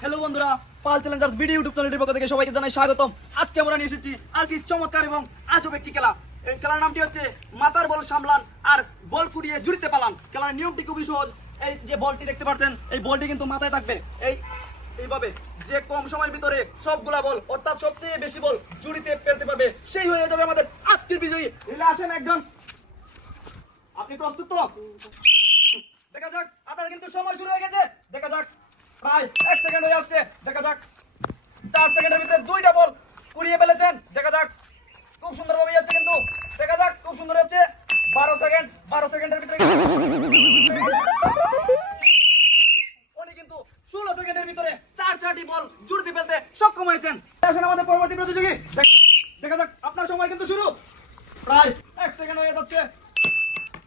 Hello বন্ধুরা, পাল Challengers video YouTube চ্যানেলের পক্ষ থেকে সবাইকে জানাই স্বাগতম। আজকে আমরা নিয়ে এসেছি আরেকটি চমৎকার এবং আজব একটি খেলা। এই খেলার নামটি হচ্ছে মাথার বল সামলান আর বল কুড়িয়ে জুড়িতে পালান। খেলার নিয়মটি খুবই সহজ। এই যে বলটি দেখতে পাচ্ছেন, এই বলটি কিন্তু মাথায় থাকবে। এইভাবে যে কম সময়ের ভিতরে সবগুলা বল অর্থাৎ সবচেয়ে বেশি বল জুড়িতে ফেলতে পারবে সেই হয়ে যাবে আমাদের আজকের বিজয়ী। এলে আসেন একজন, আপনি প্রস্তুত তো? দেখা যাক, আপনার কিন্তু সময় শুরু হয়ে গেছে। দেখা যাক, প্রায় 1 সেকেন্ড হয়ে আসছে। দেখা যাক, 4 সেকেন্ডের ভিতরে 2টা বল কুড়িয়ে ফেলেছেন। দেখা যাক, খুব সুন্দরভাবে যাচ্ছে কিন্তু। দেখা যাক, খুব সুন্দর হচ্ছে। 12 সেকেন্ডের ভিতরে উনি কিন্তু 16 সেকেন্ডের ভিতরে 4টি বল জুড়তে ফেলতে সক্ষম হয়েছেন। আসেন আমাদের পরবর্তী প্রতিযোগী। দেখা যাক, আপনার সময় কিন্তু শুরু। প্রায় 1 সেকেন্ড হয়ে যাচ্ছে।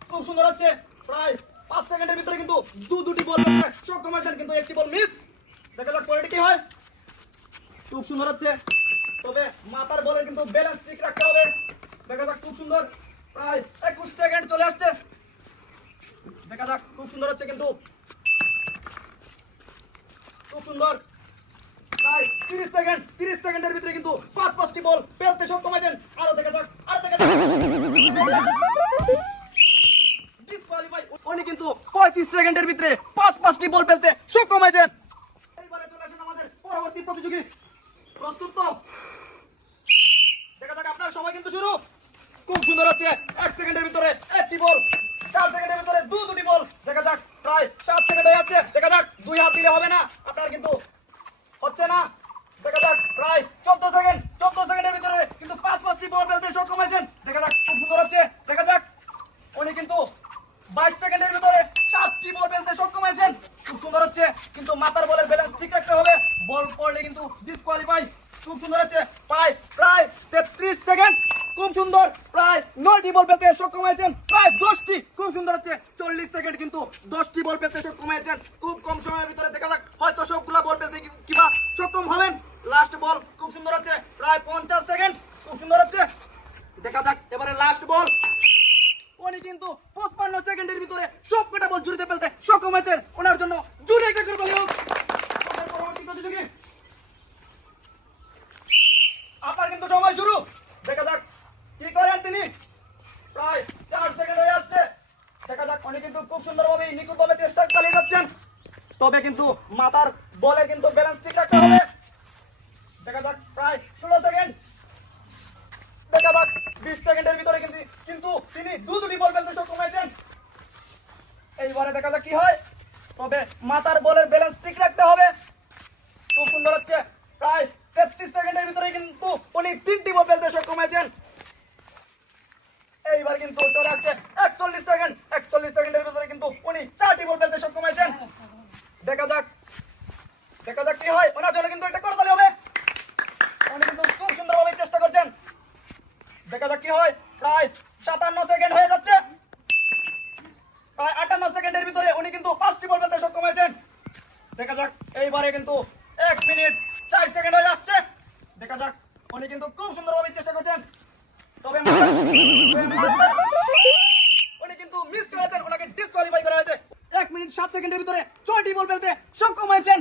খুব সুন্দর হচ্ছে। প্রায় 5 সেকেন্ডের ভিতরে কিন্তু দুটি বল ফেলতে সক্ষম হয়েছেন, কিন্তু একটি বল মিস। দেখা যাক পরেরটি কি হয়। খুব সুন্দর হচ্ছে, তবে মাথার বলের কিন্তু ব্যালেন্স ঠিক রাখতে হবে। দেখা যাক, খুব সুন্দর। প্রায় 21 সেকেন্ড চলে আসছে। দেখা যাক, খুব সুন্দর হচ্ছে কিন্তু। খুব সুন্দর। প্রায় 30 সেকেন্ডের ভিতরে কিন্তু 5টি বল ফেলতে সক্ষম হয়েছেন। আরো দেখা যাক, ডিসকোয়ালিফাই। উনি কিন্তু 35 সেকেন্ডের ভিতরে 5টি বল ফেলতে সক্ষম হয়েছেন। এইবারে চলে আসেন আমাদের পরবর্তী প্রতিযোগী। প্রস্তুত তো? দেখা যাক, আপনার সময় কিন্তু শুরু। খুব সুন্দর হচ্ছে। 1 সেকেন্ডের ভিতরে 1টি বল, 4 সেকেন্ডের ভিতরে দুটি বল। দেখা যাক, প্রায় 7 সেকেন্ড হয়ে যাচ্ছে। দেখা যাক, 2 হাত দিলে হবে না, আপনার কিন্তু হচ্ছে না। দেখা যাক, প্রায় 14 সেকেন্ডের ভিতরে কিন্তু 5টি বল ফেলতে সক্ষম হয়েছেন। দেখা যাক, খুব সুন্দর হচ্ছে। দেখা যাক, উনি কিন্তু 22 সেকেন্ডের ভিতরে 7টি বল ফেলতে সক্ষম হয়েছেন। খুব সুন্দর হচ্ছে, কিন্তু মাথার বলের ব্যালেন্স ঠিক রাখতে হবে। বল পড়লে কিন্তু ডিসকোয়ালিফাই। খুব সুন্দর হচ্ছে। প্রায় 33 সেকেন্ড। খুব সুন্দর। প্রায় 9টি বল পেতে সক্ষম হয়েছেন। প্রায় 10টি। খুব সুন্দর হচ্ছে। 40 সেকেন্ড কিন্তু 10টি বল পেতে সক্ষম হয়েছেন। খুব কম সময়ের ভিতরে। দেখা যাক, হয়তো সবগুলা বল পেতে কিবা সক্ষম হবেন। লাস্ট বল। খুব সুন্দর হচ্ছে। প্রায় 50 সেকেন্ড। খুব সুন্দর হচ্ছে। দেখা যাক, এবারে লাস্ট বল। উনি কিন্তু 55 সেকেন্ডের ভিতরে সবকটা বল জুড়িতে ফেলতে সক্ষম হয়েছেন। ওনার জন্য জুড়ে একটা করে তালি হোক। পরবর্তী প্রতিযোগী, আপনার কিন্তু সময় শুরু। দেখা যাক কি করেন তিনি। প্রায় 4 সেকেন্ড হয়ে আসছে। দেখা যাক, উনি কিন্তু খুব সুন্দরভাবে নিখুঁতভাবে চেষ্টা চালিয়ে যাচ্ছেন, তবে কিন্তু মাথার বলে কিন্তু ব্যালেন্স ঠিক রাখতে হবে। দেখা যাক, প্রায় 16 সেকেন্ড। দেখা যাক, 20 সেকেন্ডের ভিতরে কিন্তু তিনি দুটি বল ফেলতে সক্ষম হয়েছেন। এইবারে দেখা যাক কি হয়, তবে মাথার বলের ব্যালেন্স ঠিক রাখতে হবে। খুব সুন্দর হচ্ছে। প্রায় 33 সেকেন্ডের ভিতরে কিন্তু উনি 3টি বল ফেলতে সক্ষম হয়েছেন। এইবার কিন্তু চলে আসছে 41 সেকেন্ড। 41 সেকেন্ডের ভিতরে কিন্তু উনি 4টি বল ফেলতে সক্ষম হয়েছেন। দেখা যাক কি হয়। ওনার জন্য কিন্তু একটা করতালি হবে। উনি কিন্তু খুব সুন্দরভাবে চেষ্টা করছেন। দেখা যাক কি হয়। প্রায় 57 সেকেন্ড হয়ে যাচ্ছে। প্রায় 58 সেকেন্ডের ভিতরে উনি কিন্তু 5টি বল ফেলতে সক্ষম হয়েছেন। দেখা যাক, এইবারে কিন্তু 1 মিনিট 4 সেকেন্ড হয়ে যাচ্ছে। দেখা যাক, উনি কিন্তু খুব সুন্দরভাবে চেষ্টা করছেন, তবে উনি কিন্তু মিস করেছেন। ওনাকে ডিসকোয়ালিফাই করা হয়েছে। 1 মিনিট 7 সেকেন্ডের ভিতরে 6টি বল ফেলতে সক্ষম হয়েছেন।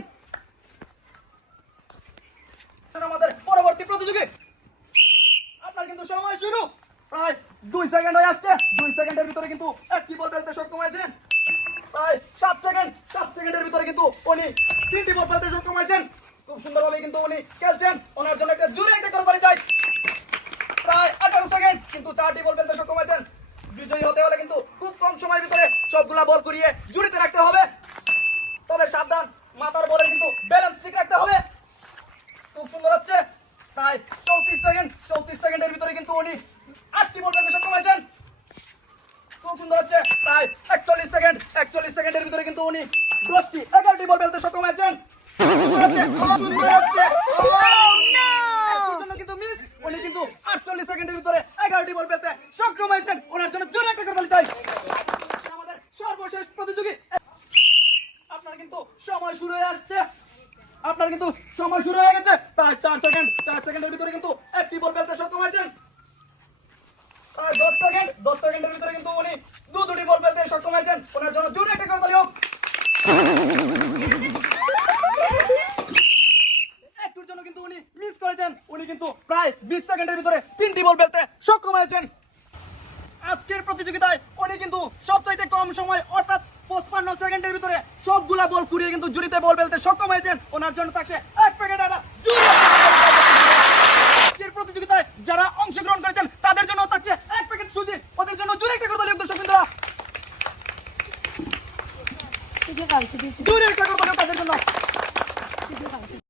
আমাদের পরবর্তী প্রতিযোগী, আপনার কিন্তু সময় শুরু। প্রায় 2 সেকেন্ড হয়ে আসছে। 2 সেকেন্ডের ভিতরে কিন্তু 1টি বল ফেলতে সক্ষম হয়েছেন। প্রায় 7 সেকেন্ডের ভিতরে কিন্তু উনি 3টি বল ফেলতে সক্ষম হয়েছেন। খুব সুন্দরভাবে কিন্তু উনি খেলছেন। ওনার জন্য একটা জোরে একটা করতালি চাই। প্রায় 18 সেকেন্ড, কিন্তু 4টি বল ফেলতে সক্ষম হয়েছেন। বিজয়ী হতে হলে কিন্তু খুব কম সময়ের ভিতরে সবগুলা বল কুড়িয়ে জুড়িতে রাখতে হবে, তবে সাবধান, মাথার বলে কিন্তু ব্যালেন্স ঠিক রাখতে হবে। খুব সুন্দর হচ্ছে। প্রায় 34 সেকেন্ডের ভিতরে কিন্তু উনি 8টি বল ফেলতে সক্ষম হয়েছেন। খুব সুন্দর হচ্ছে। প্রায় 41 সেকেন্ডের ভিতরে কিন্তু উনি 11টি বল ফেলতে সক্ষম হয়েছেন। কিন্তু মিস। উনি কিন্তু 48 সেকেন্ডের ভিতরে 11টি বল ফেলতে সক্ষম হয়েছেন। ওনার জন্য জোরে একটা করতালি চাই। আমাদের সর্বশেষ প্রতিযোগী, আপনার কিন্তু সময় শুরু হয়ে আসছে। আপনার কিন্তু সময় শুরু হয়ে গেছে। প্রায় 4 সেকেন্ডের ভিতরে কিন্তু 1টি বল ফেলতে সক্ষম হয়েছেন। 10 সেকেন্ডের ভিতরে কিন্তু উনি দুটি বল ফেলতে সক্ষম হয়েছেন। ওনার জন্য জোরে একটা করতালি হোক। উনি কিন্তু প্রায় 20 সেকেন্ডের ভিতরে 3টি বল ফেলতে সক্ষম হয়েছেন। আজকের প্রতিযোগিতায় উনি কিন্তু সবচাইতে কম সময় অর্থাৎ 55 সেকেন্ডের ভিতরে সবগুলা বল কুড়িয়ে কিন্তু জুড়িতে বল ফেলতে সক্ষম হয়েছেন। ওনার জন্য থাকছে এক প্যাকেট একটা জুড়ি। আজকের প্রতিযোগিতায় যারা অংশগ্রহণ করেছেন তাদের জন্য থাকছে এক প্যাকেট সুজি। ওদের জন্য জুড়ে একটা করে দর্শক বন্ধুরা, জুড়ে একটা করে তাদের জন্য।